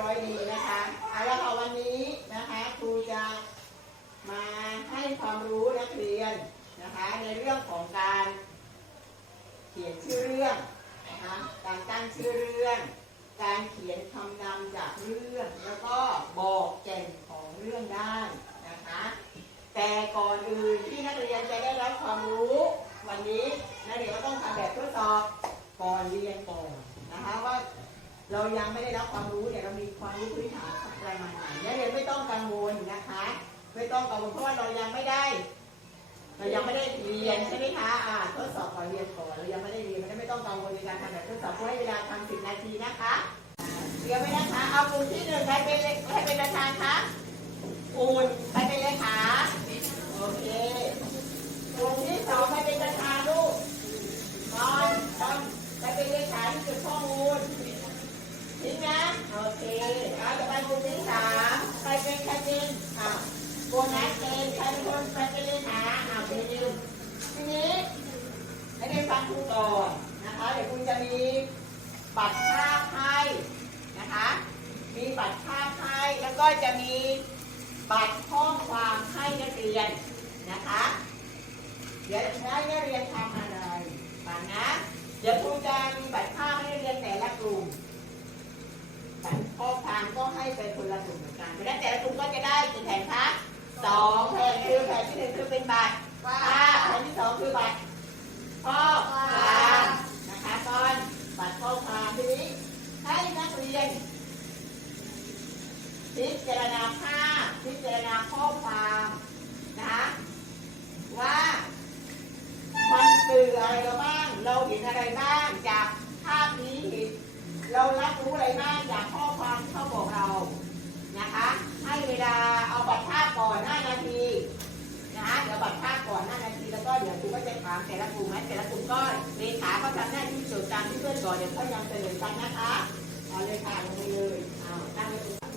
ร้อยดีนะคะเอาละค่ะวันนี้นะคะครูจะมาให้ความรู้นักเรียนนะคะในเรื่องของการเขียนชื่อเรื่องนะคะการตั้งชื่อเรื่อง การเขียนคำนำจากเรื่อง แล้วก็บอกแก่นของเรื่องได้นะคะแต่ก่อนอื่นที่นักเรียนจะได้รับความรู้ วันนี้นักเรียนก็ต้องทำแบบทดสอบก่อนเรียนก่อน เรายังไม่ได้รับความรู้เนี่ยเรามีความรู้พื้นฐานประมาณไหนนักเรียนไม่ต้องกังวลนะคะ ไม่ต้องกังวลเพราะว่าเรายังไม่ได้ เรายังไม่ได้เรียนใช่ไหมคะอ่าทดสอบก่อนเรียนก่อนเรายังไม่ได้เรียนไม่ต้องกังวลในการทำแบบทดสอบเพราะให้เวลาทำสิบนาทีนะคะเรียนไว้นะคะเอากลุ่มที่หนึ่งใครเป็นใครเป็นประธานคะอุ่นใครเป็นเลขาโอเคกลุ่มที่สองใครเป็นประธานลูกตอนตอนใครเป็นเลขาที่เก็บข้อมูล ทิ้งนะ โอเคเอาต่อไปกลุ่มที่สามใครเป็นใครเป็นอ่าโบนัสเป็นใครเป็นคนไปเป็นเลขาอ่าเป็นดิวทีนี้ให้ได้ฟังครูก่อนนะคะ เดี๋ยวคุณจะมีบัตรภาพให้นะคะ มีบัตรภาพให้แล้วก็จะมีบัตรข้อความให้นักเรียนนะคะ เดี๋ยวจะให้นักเรียนทำอะไรฟังนะ เดี๋ยวครูจะมีบัตรภาพให้นักเรียนแต่ละกลุ่ม ข้อความก็ให้ไปคนละกลุ่มเหมือนกันเพราะแต่ละกลุ่มก็จะได้กี่แผ่นคะสองแผ่นคือแผ่นที่หนึ่งคือเป็นบัตรภาแผ่นที่สองคือบัตรข้อความนะคะตอนบัตรข้อความทีนี้ให้นักเรียนพิจารณาภาพพิจารณาข้อความนะคะว่ามันสื่ออะไรเราบ้าง เราเห็นอะไรบ้างจากภาพนี้เห็น เรารับรู้อะไรบ้างจากข้อความที่เขาบอกเรา นะคะ ให้เวลาเอาบัตรภาพก่อนหน้านาทีนะคะเดี๋ยวบัตรภาพก่อนหน้านาทีแล้วก็เดี๋ยวครูก็จะถามแต่ละกลุ่มไหมแต่ละกลุ่มก็เลขาก็ทำหน้าที่จดจำที่เพื่อนก่อนเดี๋ยวเขายังเสนอกันนะคะเอาเลยค่ะลงไปเลยเอาตั้งไว้ตรงนั้น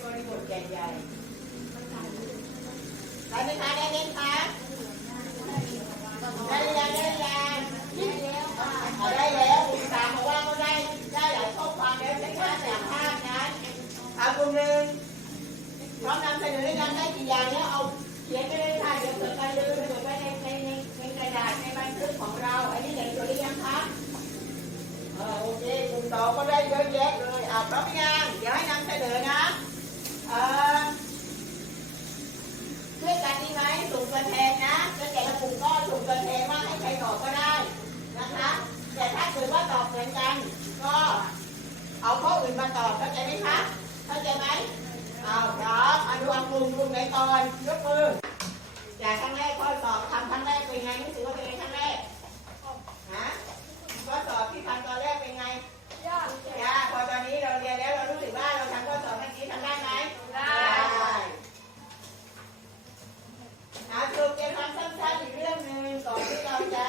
เพ ระเขาเป็นบริบทใหญ่ๆได้ไหมคะได้ไหมคะได้หรือยังได้หรือยังเอาได้แล้วคุณตามมาว่าก็ได้ได้หลายข้อความแล้วใช้ค่าแต่ภาพนั้นเอากลุ่มหนึ่งพร้อมนำเสนอได้ยังได้กี่อย่างแล้วเอาเขียนไปเลยค่ะเดี๋ยวเกิดการลืมเกิดไว้ในในในในกระดาษในบันทึกของเราอันนี้เดี๋ยวจดหรือยังคะเออโอเคกลุ่มสองก็ได้เยอะแยะเลยอ่าพร้อมหรือยังเดี๋ยวให้นำเสนอนะเออ ช่วยกันดีไหมส่งตัวแทนนะแล้วแต่ละกลุ่มก็ส่งตัวแทนว่าให้ใครตอบก็ได้นะคะ แต่ถ้าเกิดว่าตอบเหมือนกัน ก็ เอาข้ออื่นมาตอบเข้าใจไหมคะ เข้าใจไหมเอาครับมาดูอันกลุ่มกลุ่มไหนก่อนยกมือ จากครั้งแรกข้อสอบทำครั้งแรกเป็นไงรู้สึกว่าเป็นไงคะงแรกฮะข้อสอบที่ทำตอนแรกเป็นไงยากยากพอตอนนี้เราเรียนแล้วเรารู้สึกว่าเราทำข้อสอบเมื่อกี้ทำได้ไหมได้ อาสรุปเกมความสั้นๆอีกเรื่องหนึ่งก่อนที่เราจะ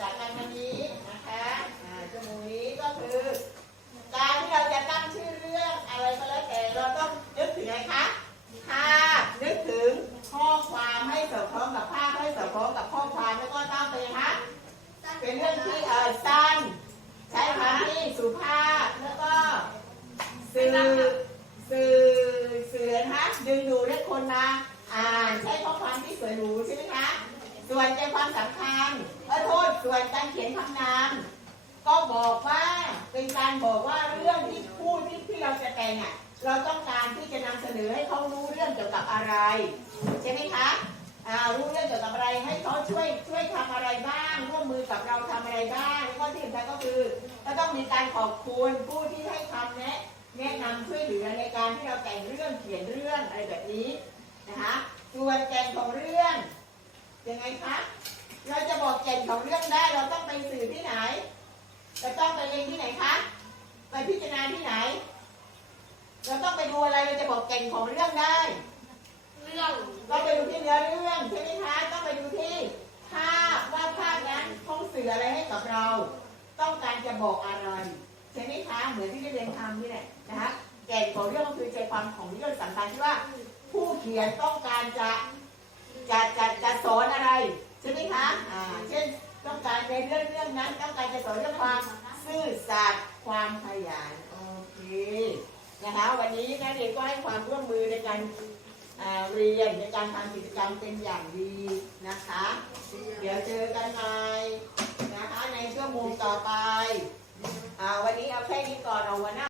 จากกันวันนี้นะคะอ่าชั่วโมงนี้ก็คือ การที่เราจะตั้งชื่อเรื่องอะไรก็แล้วแต่เราต้องนึกถึงอะไรคะภาพนึกถึงข้อความให้สอดคล้องกับภาพให้สอดคล้องกับข้อความแล้วก็ต้องเป็นคะเป็นเรื่องที่เออสั้น ใช้คำที่สุภาพแล้วก็ สื่อสื่อสื่อนะคะดึงดูดให้คนมาอ่านใช้ข้อความที่สวยหรูใช่ไหมคะส่วนใจความสำคัญเออโทษส่วนการเขียนคำนำก็บอกว่าเป็นการบอกว่าเรื่องที่พูดที่ที่เราจะแต่งอะเราต้องการที่จะนำเสนอให้เขารู้เรื่องเกี่ยวกับอะไรใช่ไหมคะอ่ารู้เรื่องเกี่ยวกับอะไรให้เขาช่วยช่วยทำอะไรบ้างร่วมมือกับเราทำอะไรบ้างแล้วก็ที่สำคัญก็คือก็ต้องมีการขอบคุณผู้ที่ให้คำแนะ แนะนำช่วยเหลือในการที่เราแต่งเรื่องเขียนเรื่องอะไรแบบนี้นะคะส่วนแก่นของเรื่องยังไงคะเราจะบอกแก่นของเรื่องได้เราต้องไปสื่อที่ไหนเราต้องไปเรียนที่ไหนคะไปพิจารณาที่ไหน เราต้องไปดูอะไรเราจะบอกแก่นของเรื่องได้เรื่องก็ไปดูที่เนื้อเรื่องใช่ไหมคะต้องไปดูที่ภาพว่าภาพนั้นต้องสื่ออะไรให้กับเรา ต้องการจะบอกอะไร ใช่ไหมคะเหมือนที่ได้เรียนทำนี่แหละนะคะแก่นของเรื่องคือใจความของเรื่องสำคัญที่ว่า ผู้เขียนต้องการจะจะจะจะสอนอะไรใช่ไหมคะอ่าเช่นต้องการในเรื่องเรื่องนั้นต้องการจะสอนเรื่องความซื่อสัตย์ความขยันโอเคนะคะวันนี้นักเรียนก็ให้ความร่วมมือในการเรียนในการทำกิจกรรมเป็นอย่างดีนะคะ เดี๋ยวเจอกันในนะคะในชั่วโมงต่อไป วันนี้เอาแค่นี้ก่อนเอาวันหน้า